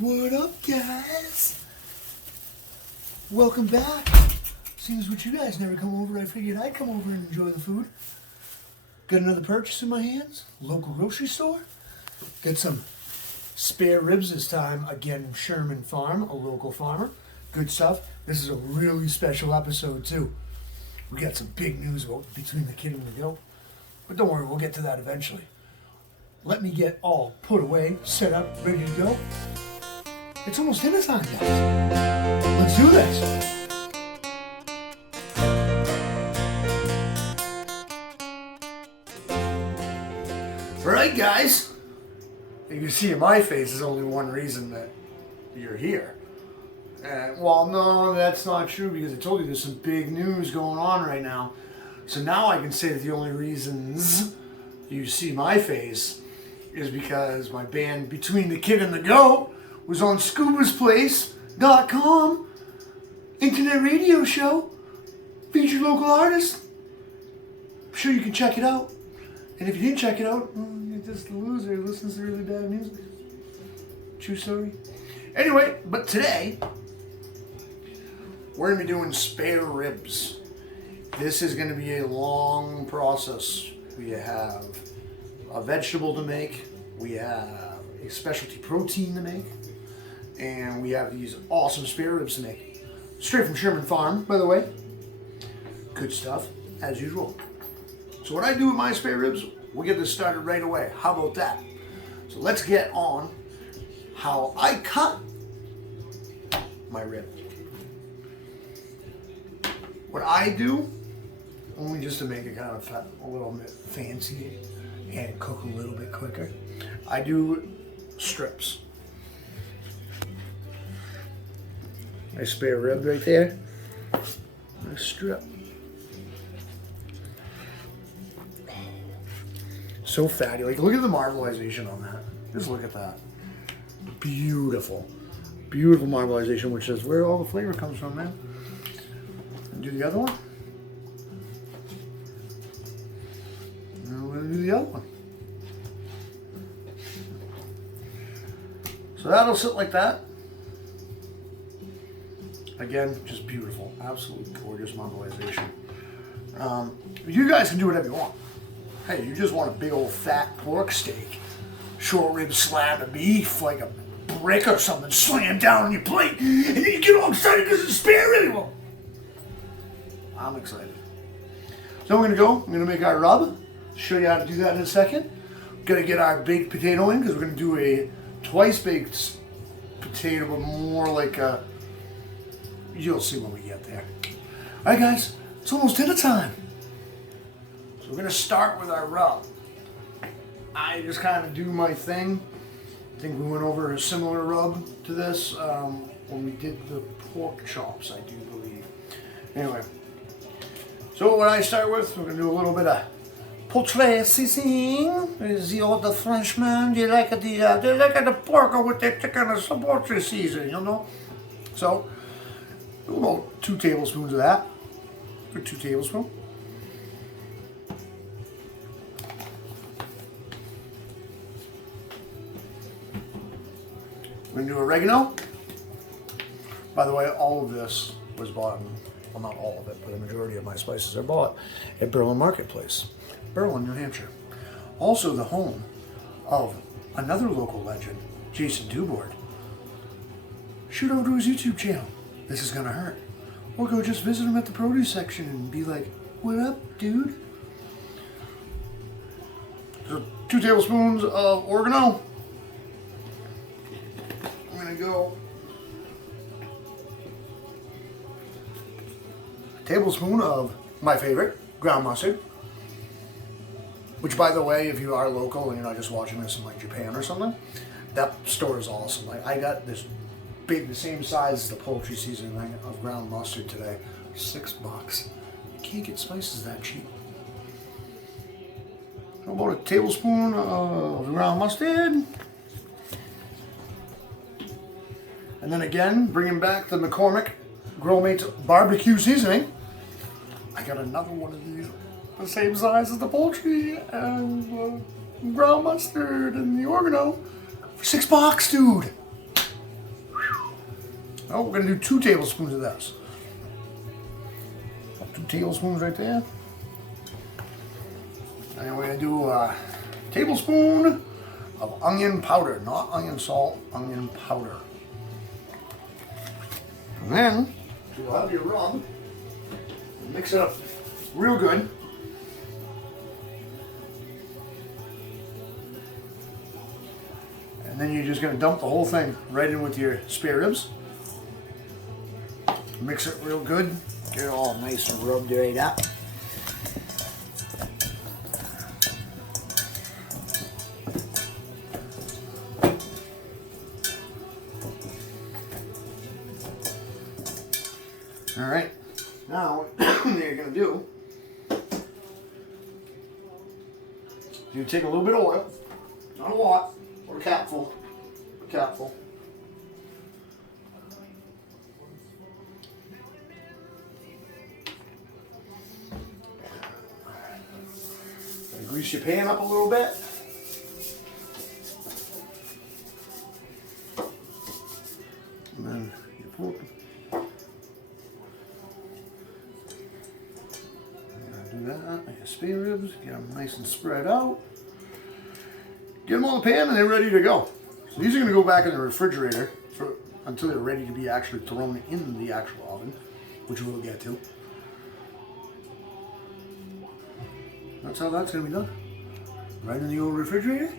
What up, guys? Welcome back. Seeing as what you guys never come over, I figured I'd come over and enjoy the food. Got another purchase in my hands. Local grocery store. Got some spare ribs this time. Again, Sherman Farm, a local farmer. Good stuff. This is a really special episode, too. We got some big news about between the kid and the goat. But don't worry, we'll get to that eventually. Let me get all put away, set up, ready to go. It's almost dinner time, guys. Let's do this. Alright, guys. You can see in my face there's only one reason that you're here. Well, no, that's not true because I told you there's some big news going on right now. So now I can say that the only reasons you see my face is because my band Between the Kid and the Goat was on scubasplace.com, internet radio show, featured local artists. I'm sure you can check it out. And if you didn't check it out, you're just a loser who listens to really bad music. True story. Anyway, but today, we're going to be doing spare ribs. This is going to be a long process. We have a vegetable to make, we have a specialty protein to make, and we have these awesome spare ribs to make. Straight from Sherman Farm, by the way. Good stuff, as usual. So what I do with my spare ribs, we'll get this started right away. How about that? So let's get on how I cut my rib. What I do, only just to make it kind of a little bit fancy and cook a little bit quicker, I do strips. My spare rib right there, a strip. So fatty. Like, look at the marbleization on that. Just look at that. Beautiful. Beautiful marbleization, which is where all the flavor comes from, man. And do the other one. And we're gonna do the other one. So that'll sit like that. Again, just beautiful. Absolutely gorgeous marbleization. You guys can do whatever you want. Hey, you just want a big old fat pork steak, short rib slab of beef, like a brick or something, slam down on your plate, and then you get all excited because it's spare rib. Well, I'm excited. So we're I'm gonna make our rub. Show you how to do that in a second. We're gonna get our baked potato in because we're gonna do a twice baked potato, but more like a, you'll see when we get there. All right, guys, it's almost dinner time. So we're gonna start with our rub. I just kind of do my thing. I think we went over a similar rub to this when we did the pork chops, I do believe. Anyway, so what I start with, we're gonna do a little bit of poultry seasoning. Is the old Frenchman? They like the pork with the chicken and some poultry seasoning, you know. So about 2 tablespoons of that. Or 2 tablespoons. We're going to do oregano. By the way, all of this was bought, well, not all of it, but the majority of my spices are bought at Berlin Marketplace, Berlin, New Hampshire. Also the home of another local legend, Jason Dubord. Shoot over to his YouTube channel, This Is Gonna Hurt. Or go just visit him at the produce section and be like, what up, dude? So 2 tablespoons of oregano. I'm gonna go a tablespoon of my favorite, ground mustard. Which, by the way, if you are local and you're not just watching this in like Japan or something, that store is awesome. Like, I got this big, the same size as the poultry seasoning of ground mustard today. $6. You can't get spices that cheap. So about a tablespoon of ground mustard. And then again, bringing back the McCormick Grill Mates barbecue seasoning. I got another one of these, the same size as the poultry and ground mustard and the oregano for $6, dude. Oh, we're going to do 2 tablespoons of this. 2 tablespoons right there. And then we're going to do a tablespoon of onion powder, not onion salt, onion powder. And then you'll have your rub. Mix it up real good. And then you're just going to dump the whole thing right in with your spare ribs. Mix it real good. Get it all nice and rubbed right up. All right. Now, what you're going to do, you take a little bit of oil, not a lot, or a capful, Grease your pan up a little bit. And then you pull do that. Your spare ribs, get them nice and spread out. Get them on the pan and they're ready to go. So these are going to go back in the refrigerator until they're ready to be actually thrown in the actual oven, which we'll get to. That's how that's going to be done. Right in the old refrigerator.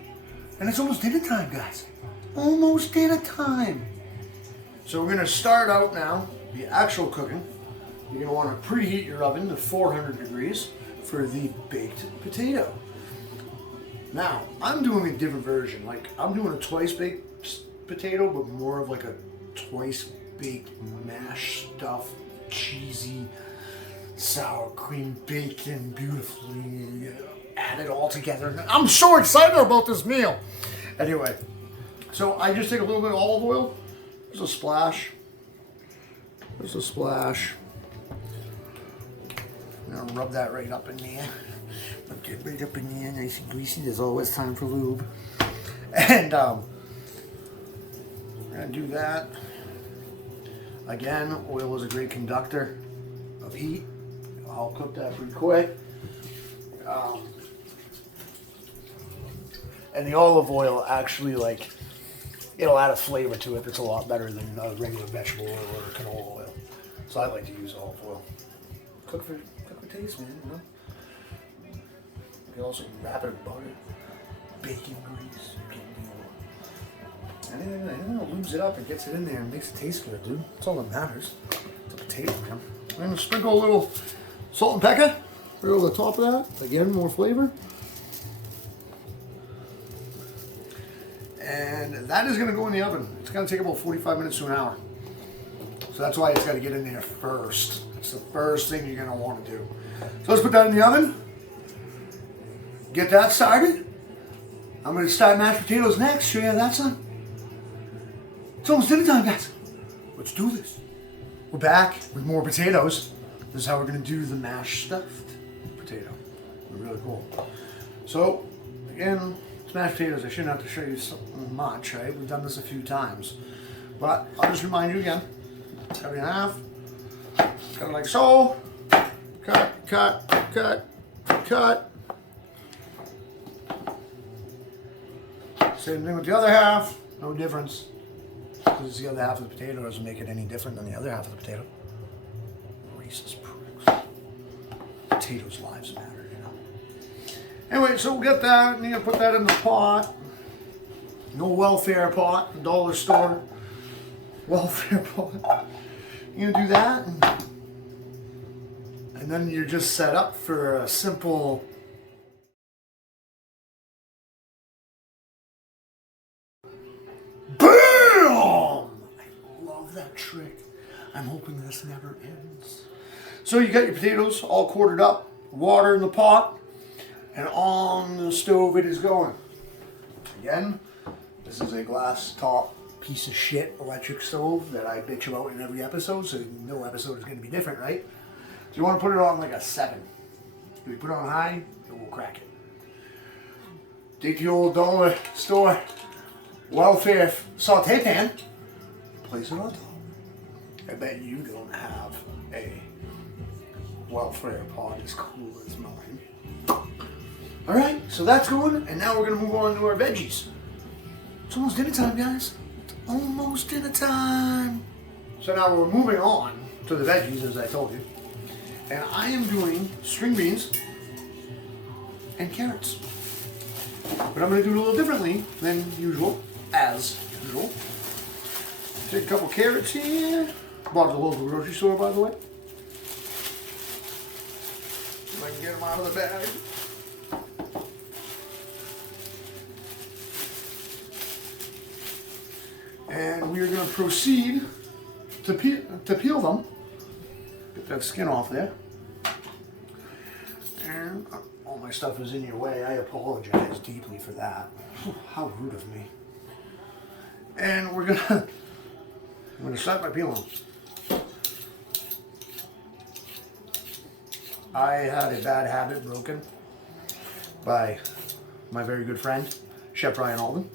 And it's almost dinner time, guys. Almost dinner time. So we're going to start out now, the actual cooking. You're going to want to preheat your oven to 400 degrees for the baked potato. Now, I'm doing a different version. Like, I'm doing a twice baked potato, but more of like a twice baked mash stuffed, cheesy, sour cream bacon, beautifully added all together. I'm so excited about this meal. Anyway, so I just take a little bit of olive oil. There's a splash. There's a splash. I'm gonna rub that right up in there. Get right up in there, nice and greasy. There's always time for lube. And we're gonna do that. Again, oil is a great conductor of heat. I'll cook that pretty quick. And the olive oil actually, like, it'll add a flavor to it that's a lot better than regular vegetable oil or canola oil. So I like to use olive oil. Cook for taste, man, you know? You can also wrap it in butter, bacon grease, anything that lubes it up and gets it in there and makes it taste good, dude. That's all that matters. It's a potato, man. I'm gonna sprinkle a little salt and pepper right over the top of that. Again, more flavor. And that is gonna go in the oven. It's gonna take about 45 minutes to an hour. So that's why it's gotta get in there first. It's the first thing you're gonna wanna do. So let's put that in the oven. Get that started. I'm gonna start mashed potatoes next. Show you how that's done. It's almost dinner time, guys. Let's do this. We're back with more potatoes. This is how we're gonna do the mashed stuffed potato. Really cool. So, again, mashed potatoes, I shouldn't have to show you so much, right? We've done this a few times. But I'll just remind you again. Cut it in half. Cut it like so. Cut, cut, cut, cut. Same thing with the other half. No difference. Because the other half of the potato doesn't make it any different than the other half of the potato. Racist pricks. Potatoes' lives matter, you know. Anyway, so we'll get that, and you're gonna put that in the pot. No welfare pot, dollar store welfare pot. You're gonna do that, and then you're just set up for a simple BAM! I love that trick. I'm hoping this never ends. So you got your potatoes all quartered up, water in the pot, and on the stove it is going. Again, this is a glass top piece of shit electric stove that I bitch about in every episode, so no episode is going to be different, right? So you want to put it on like a 7. If you put it on high, it will crack it. Take the old dollar store welfare saute pan, place it on top. I bet you don't have a welfare pod as cool as mine. All right, so that's going, and now we're gonna move on to our veggies. It's almost dinner time, guys. It's almost dinner time. So now we're moving on to the veggies, as I told you. And I am doing string beans and carrots. But I'm gonna do it a little differently than usual, as usual. Take a couple carrots here. Bought at the local grocery store, by the way. If I can get them out of the bag. And we are going to proceed to peel them. Get that skin off there. And all my stuff is in your way. I apologize deeply for that. How rude of me. And I'm gonna start by peeling them. I had a bad habit broken by my very good friend, Chef Brian Alden,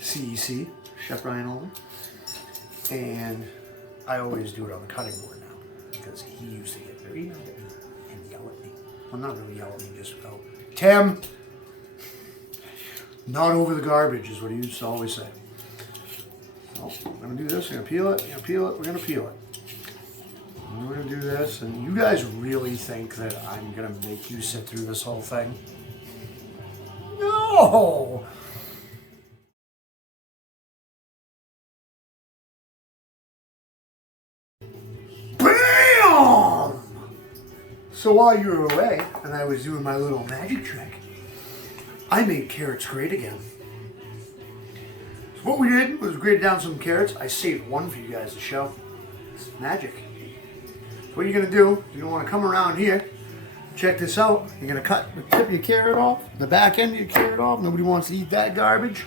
CEC, Chef Brian Alden. And I always do it on the cutting board now because he used to get very mad at me and yell at me. Well, not really yell at me, just go, Tim, not over the garbage is what he used to always say. So I'm gonna do this, we're gonna peel it, we're gonna peel it, we're gonna peel it. And we're gonna do this, and you guys really think that I'm gonna make you sit through this whole thing? No! BAM! So while you were away, and I was doing my little magic trick, I made carrots great again. So what we did was grate down some carrots. I saved one for you guys to show. It's magic. So what you're gonna do, you're gonna wanna come around here, check this out. You're gonna cut the tip of your carrot off, the back end of your carrot off. Nobody wants to eat that garbage.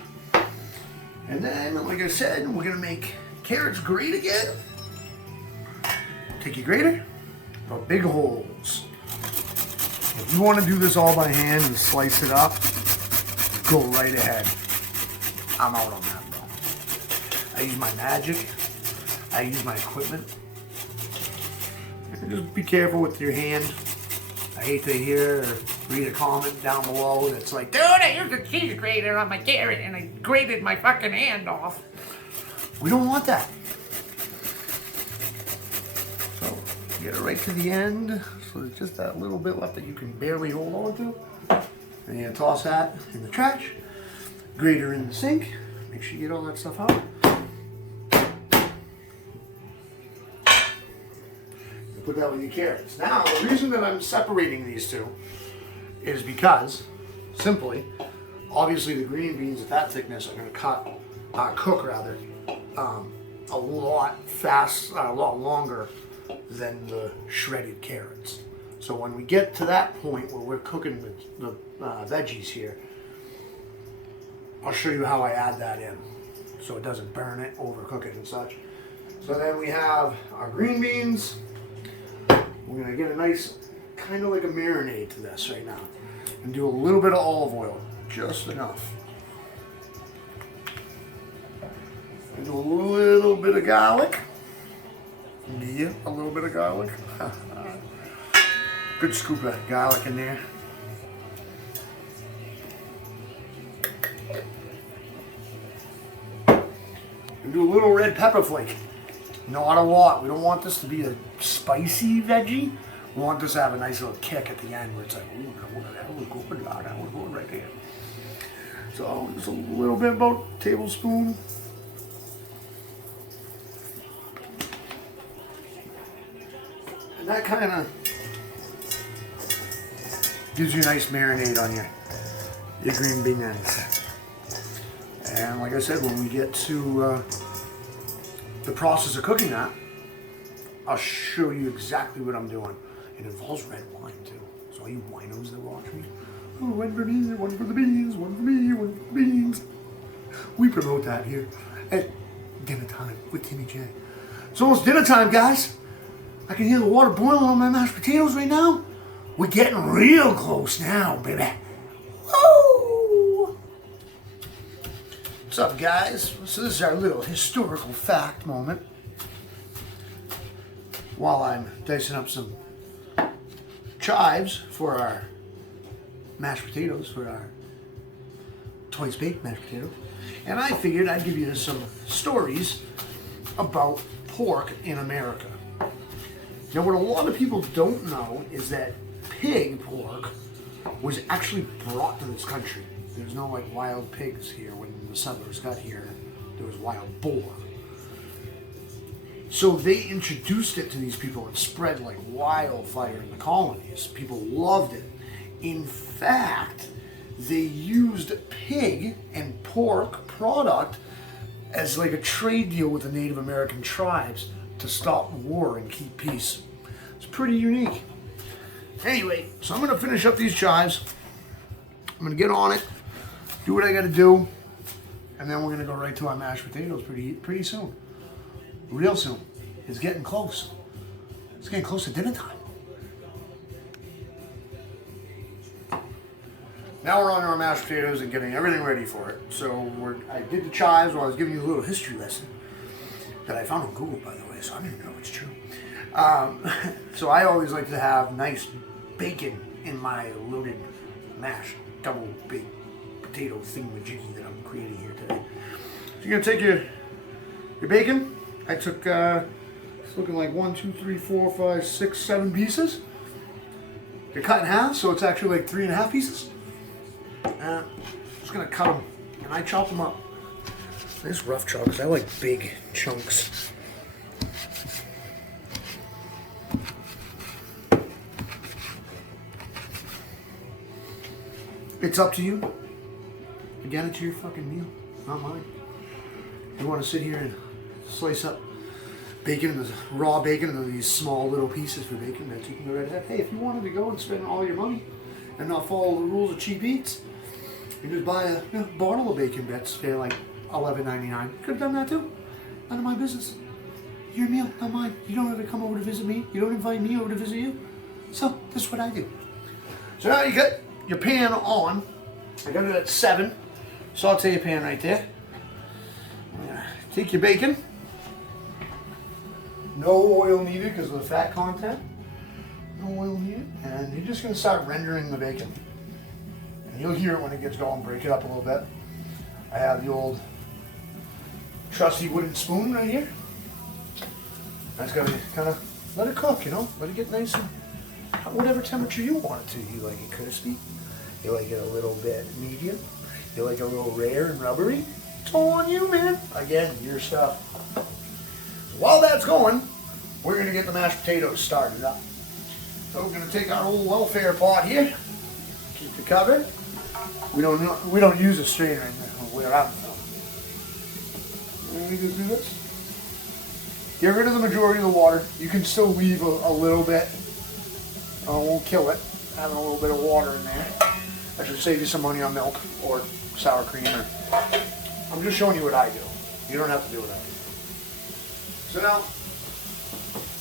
And then, like I said, we're gonna make carrots great again. Take your grater, put big holes. If you want to do this all by hand and slice it up, go right ahead. I'm out on that, bro. I use my magic. I use my equipment. And just be careful with your hand. I hate to hear or read a comment down below that's like, dude, I used a cheese grater on my carrot and I grated my fucking hand off. We don't want that. So get it right to the end. So there's just that little bit left that you can barely hold on to. And you're gonna toss that in the trash. Grater in the sink. Make sure you get all that stuff out. You put that with your carrots. Now, the reason that I'm separating these two is because, simply, obviously the green beans at that thickness are gonna cook a lot longer than the shredded carrots. So when we get to that point where we're cooking the veggies here, I'll show you how I add that in so it doesn't burn it, overcook it and such. So then we have our green beans. We're gonna get a nice, kind of like a marinade to this right now. And do a little bit of olive oil, just enough. And do a little bit of garlic. Yeah, a little bit of garlic. Good scoop of garlic in there. And do a little red pepper flake. Not a lot. We don't want this to be a spicy veggie. We want this to have a nice little kick at the end where it's like, ooh, that was good. That was good right there. So just a little bit, about a tablespoon. And that kind of gives you a nice marinade on your green beans. And like I said, when we get to the process of cooking that, I'll show you exactly what I'm doing. It involves red wine too. So all you winos that watch me, oh, one for me, one for the beans, one for me, one for the beans. We promote that here at dinner time with Timmy J. It's almost dinner time, guys. I can hear the water boiling on my mashed potatoes right now. We're getting real close now, baby. Woo! What's up, guys? So this is our little historical fact moment. while I'm dicing up some chives for our mashed potatoes, for our twice baked mashed potatoes. And I figured I'd give you some stories about pork in America. Now, what a lot of people don't know is that pig pork was actually brought to this country. There's no like wild pigs here. When the settlers got here, there was wild boar. So they introduced it to these people. It spread like wildfire in the colonies. People loved it. In fact, they used pig and pork product as like a trade deal with the Native American tribes to stop war and keep peace. It's pretty unique. Anyway, so I'm going to finish up these chives. I'm going to get on it, do what I got to do, and then we're going to go right to our mashed potatoes pretty soon. Real soon. It's getting close. It's getting close to dinner time. Now we're on to our mashed potatoes and getting everything ready for it. So I did the chives while I was giving you a little history lesson that I found on Google, by the way, so I don't even know if it's true. So I always like to have nice bacon in my loaded mash, double baked potato thingamajiggy that I'm creating here today. So you're gonna take your bacon. I took it's looking like 1, 2, 3, 4, 5, 6, 7 pieces. They're cut in half, so it's actually like 3.5 pieces. I'm just gonna cut them, and I chop them up. Nice rough chop, because I like big chunks. It's up to you. Again, it's your fucking meal, not mine. You want to sit here and slice up bacon, raw bacon, into these small little pieces for bacon that you can go right ahead. Hey, if you wanted to go and spend all your money and not follow the rules of cheap eats, you just buy a bottle of bacon bits for like $11.99. Could have done that too. None of my business. Your meal, not mine. You don't ever come over to visit me. You don't invite me over to visit you. So this is what I do. So now you got your pan on. I got it at 7. Saute your pan right there. Take your bacon. No oil needed because of the fat content. No oil needed. And you're just going to start rendering the bacon. And you'll hear it when it gets going. Break it up a little bit. I have the old trusty wooden spoon right here. That's got to kind of let it cook, you know. Let it get nice and whatever temperature you want it to. You like it crispy. You like it a little bit medium. You like it a little rare and rubbery. It's all on you, man. Again, your stuff. While that's going, we're going to get the mashed potatoes started up. So we're going to take our old welfare pot here. Keep it covered. We don't use a strainer in there where I'm from. Let me just do this. Get rid of the majority of the water. You can still leave a little bit. Won't kill it. Having a little bit of water in there. I should save you some money on milk or sour cream. I'm just showing you what I do. You don't have to do what I do. So now,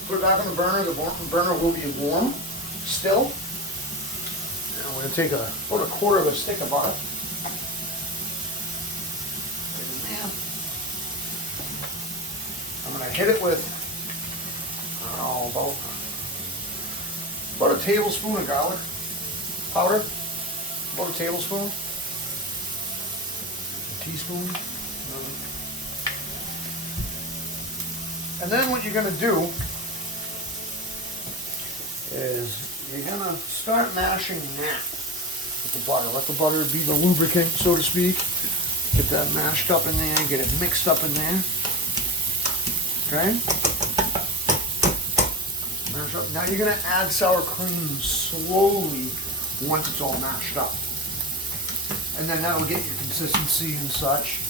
put it back on the burner. The burner will be warm still. And I'm going to take about a quarter of a stick of butter. I'm going to hit it with about a tablespoon of garlic powder. About a tablespoon. A teaspoon. And then what you're going to do is you're going to start mashing that with the butter. Let the butter be the lubricant, so to speak. Get that mashed up in there, get it mixed up in there. Okay? Mash up. Now you're going to add sour cream slowly once it's all mashed up. And then that'll get your consistency and such.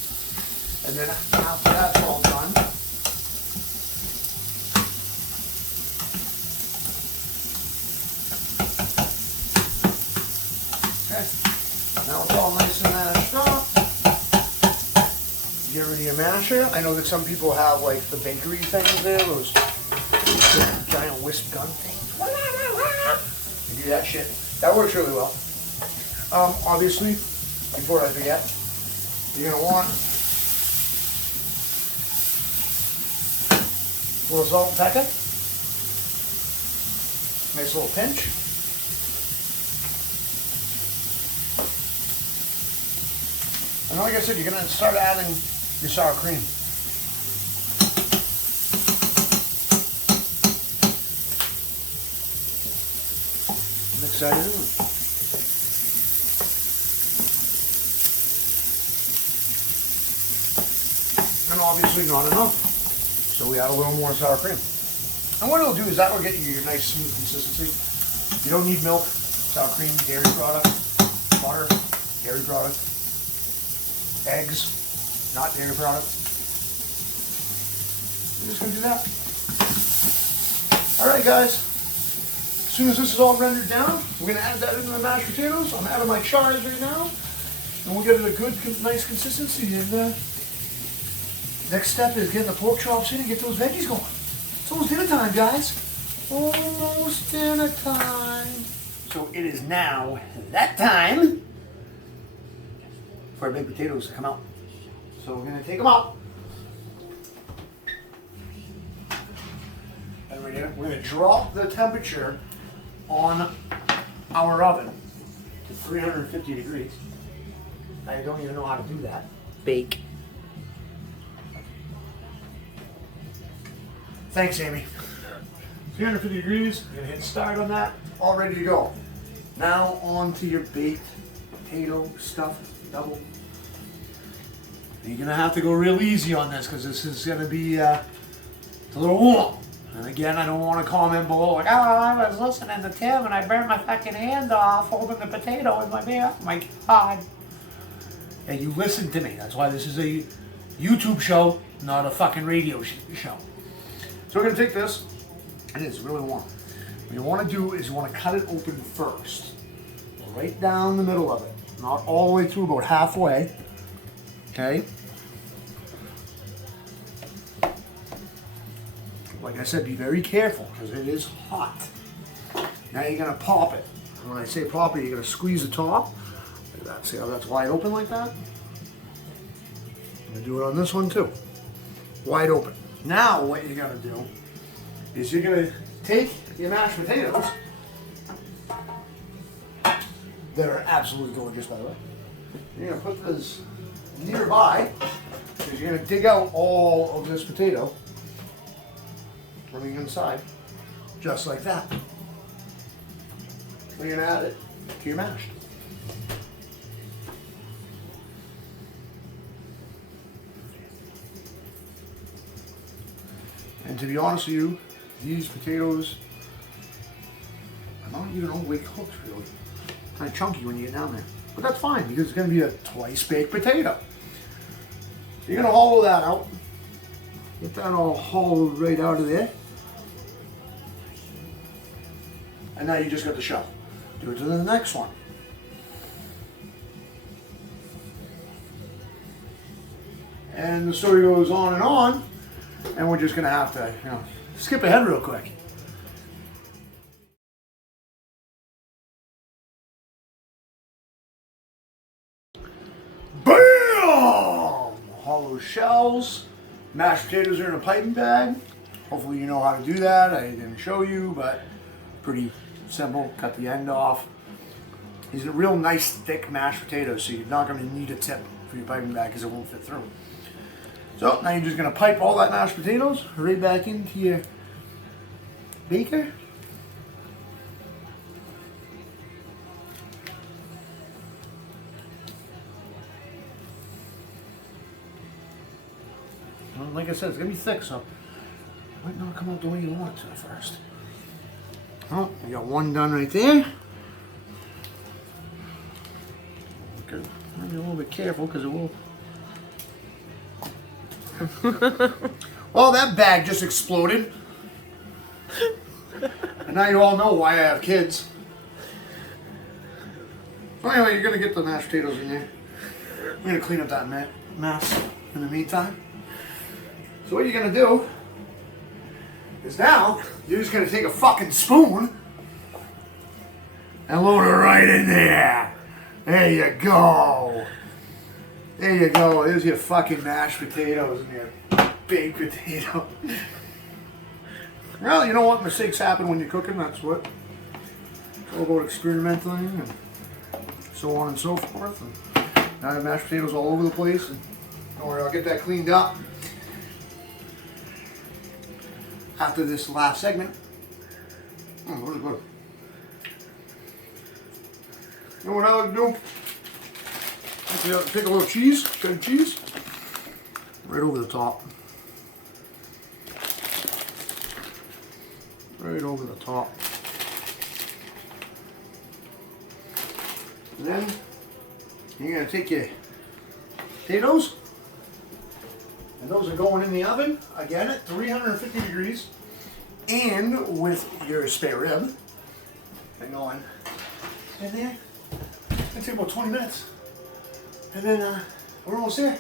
And then after that's all done, now it's all nice and mashed up. Get rid of your masher. I know that some people have like the bakery things there, those giant whisk gun things. You do that shit. That works really well. Obviously, before I forget, you're gonna want a little salt and pepper. Nice little pinch. And like I said, you're going to start adding your sour cream. Mix that in. And obviously not enough. So we add a little more sour cream. And what it'll do is that will get you your nice smooth consistency. You don't need milk, sour cream, dairy product, butter, dairy product, eggs, not dairy product. We're just going to do that. Alright guys, as soon as this is all rendered down, we're going to add that into the mashed potatoes. I'm adding my chives right now. And we'll get it a good, nice consistency. And next step is getting the pork chops in and get those veggies going. It's almost dinner time, guys. Almost dinner time. So it is now that time for our baked potatoes to come out. So we're going to take them out. And right here, we're going to drop the temperature on our oven to 350 degrees. I don't even know how to do that. Bake. Thanks, Amy. 350 degrees, you're gonna hit start on that, all ready to go. Now on to your baked potato stuffed double. You're gonna have to go real easy on this because this is gonna be it's a little warm. And again, I don't want to comment below like, oh, I was listening to Tim and I burned my fucking hand off holding the potato in my mouth. Oh my God. And you listen to me. That's why this is a YouTube show, not a fucking radio show. So we're going to take this, and it's really warm. What you want to do is you want to cut it open first. Right down the middle of it. Not all the way through, about halfway. Okay? Like I said, be very careful, because it is hot. Now you're going to pop it. And when I say pop it, you're going to squeeze the top. Like that. See how that's wide open like that? I'm going to do it on this one too. Wide open. Now what you're going to do is you're going to take your mashed potatoes that are absolutely gorgeous, by the way. You're going to put this nearby because you're going to dig out all of this potato from the inside just like that. You're going to add it to your mash. And to be honest with you, these potatoes are not even all the way cooked, really. Kind of chunky when you get down there. But that's fine, because it's going to be a twice baked potato. So you're going to hollow that out. Get that all hollowed right out of there. And now you just got the shell. Do it to the next one. And the story goes on. And we're just going to have to, skip ahead real quick. BAM! Hollow shells. Mashed potatoes are in a piping bag. Hopefully you know how to do that. I didn't show you, but pretty simple. Cut the end off. These are real nice thick mashed potatoes, so you're not going to need a tip for your piping bag because it won't fit through. So now you're just going to pipe all that mashed potatoes right back into your baker. Well, like I said, it's going to be thick, so it might not come out the way you want it to at first. Oh, you got one done right there. Good. Be a little bit careful because it will. Well, that bag just exploded. And now you all know why I have kids. So anyway, you're going to get the mashed potatoes in there. I'm going to clean up that mess in the meantime. So what you're going to do is now you're just going to take a fucking spoon and load it right in there. There you go. There you go. There's your fucking mashed potatoes and your baked potato. Well, you know what? Mistakes happen when you're cooking. That's what all about experimenting and so on and so forth. And now I have mashed potatoes all over the place. And don't worry, I'll get that cleaned up after this last segment. Really good. You know what I like to do? I like to take a little cheese, shredded cheese, right over the top. Right over the top. And then you're going to take your potatoes, and those are going in the oven, again at 350 degrees, and with your spare rib, and going in there. It'll take about 20 minutes. And then we're almost there.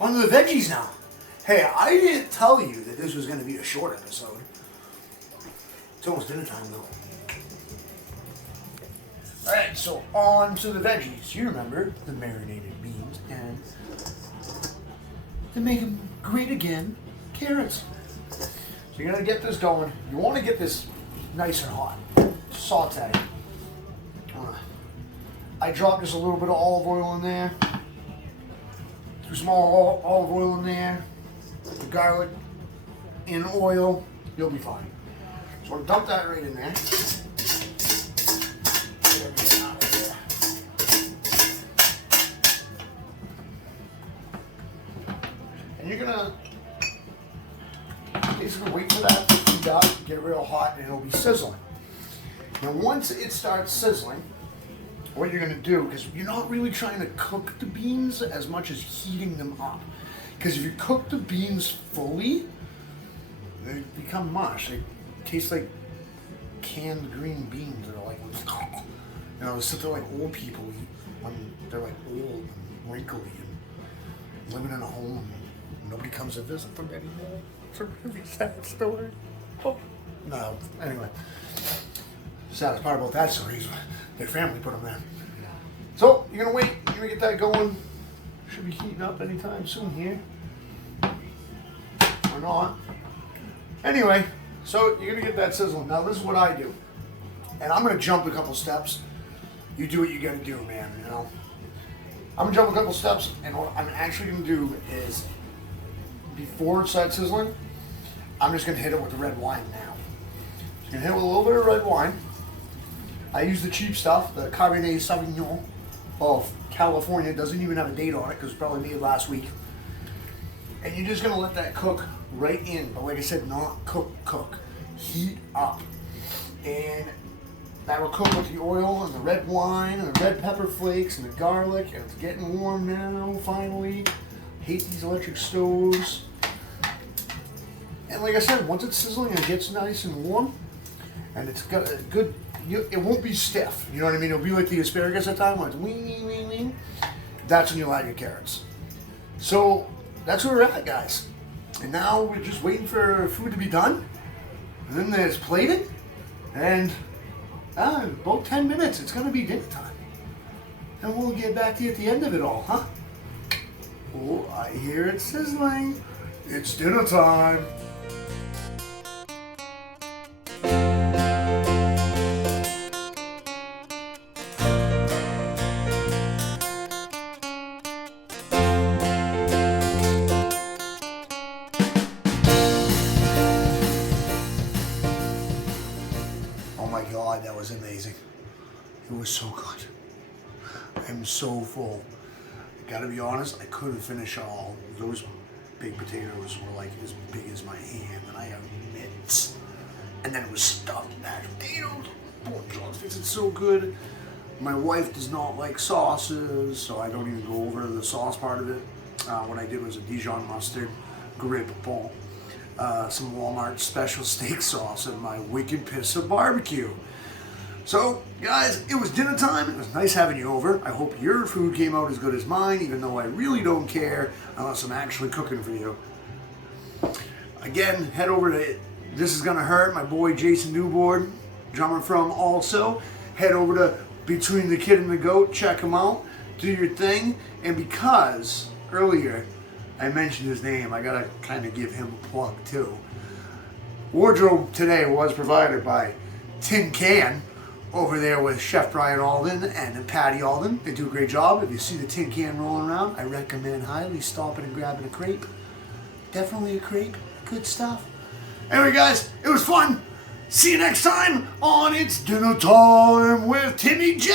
On to the veggies now. Hey, I didn't tell you that this was going to be a short episode. It's almost dinner time though. Alright, so on to the veggies. You remember the marinated beans and to make them great again, carrots. So you're going to get this going. You want to get this nice and hot. Saute. I dropped just a little bit of olive oil in there. 2 small olive oil in there. The garlic in oil. You'll be fine. So I'll dump that right in there. Get everything out of there. And you're gonna basically wait for that to heat up, get it real hot, and it'll be sizzling. Now once it starts sizzling, what you're gonna do, because you're not really trying to cook the beans as much as heating them up. Because if you cook the beans fully, they become mush. They taste like canned green beans that are like, you know, something like old people eat when they're like old and wrinkly and living in a home and nobody comes to visit them anymore. It's a really sad story. Oh. No, anyway. The saddest part about that story is their family put them there. So, you're gonna wait, you're gonna get that going. Should be heating up anytime soon here. Or not. Anyway, so you're gonna get that sizzling. Now this is what I do. And I'm gonna jump a couple steps. You do what you gotta do, man, you know. I'm gonna jump a couple steps, and what I'm actually gonna do is, before it starts sizzling, I'm just gonna hit it with the red wine now. Just gonna hit it with a little bit of red wine. I use the cheap stuff, the Cabernet Sauvignon of California. It doesn't even have a date on it because it was probably made last week. And you're just gonna let that cook right in. But like I said, not cook. Heat up. And that'll cook with the oil and the red wine and the red pepper flakes and the garlic. And it's getting warm now, finally. Hate these electric stoves. And like I said, once it's sizzling and it gets nice and warm, and it's got a good, it won't be stiff. You know what I mean? It'll be like the asparagus at time, when it's wing. That's when you'll add your carrots. So that's where we're at, guys. And now we're just waiting for food to be done. And then there's plating. And about 10 minutes, it's gonna be dinner time. And we'll get back to you at the end of it all, huh? Oh, I hear it sizzling. It's dinner time. God, that was amazing. It was so good. I'm so full. I gotta be honest, I couldn't finish all. Those big potatoes were like as big as my hand, and I have mitts. And then it was stuffed mashed potatoes. Pork sauce, it's so good. My wife does not like sauces, so I don't even go over the sauce part of it. What I did was a Dijon mustard, grille poupon, some Walmart special steak sauce, and my wicked piss of barbecue. So, guys, it was dinner time. It was nice having you over. I hope your food came out as good as mine, even though I really don't care unless I'm actually cooking for you. Again, head over to This Is Gonna Hurt, my boy Jason Newboard, drummer from Also. Head over to Between the Kid and the Goat, check him out, do your thing. And because earlier I mentioned his name, I gotta kind of give him a plug too. Wardrobe today was provided by Tin Can, over there with Chef Brian Alden and Patty Alden. They do a great job. If you see the tin can rolling around, I recommend highly stopping and grabbing a crepe. Definitely a crepe. Good stuff. Anyway, guys, it was fun. See you next time on It's Dinner Time with Timmy J.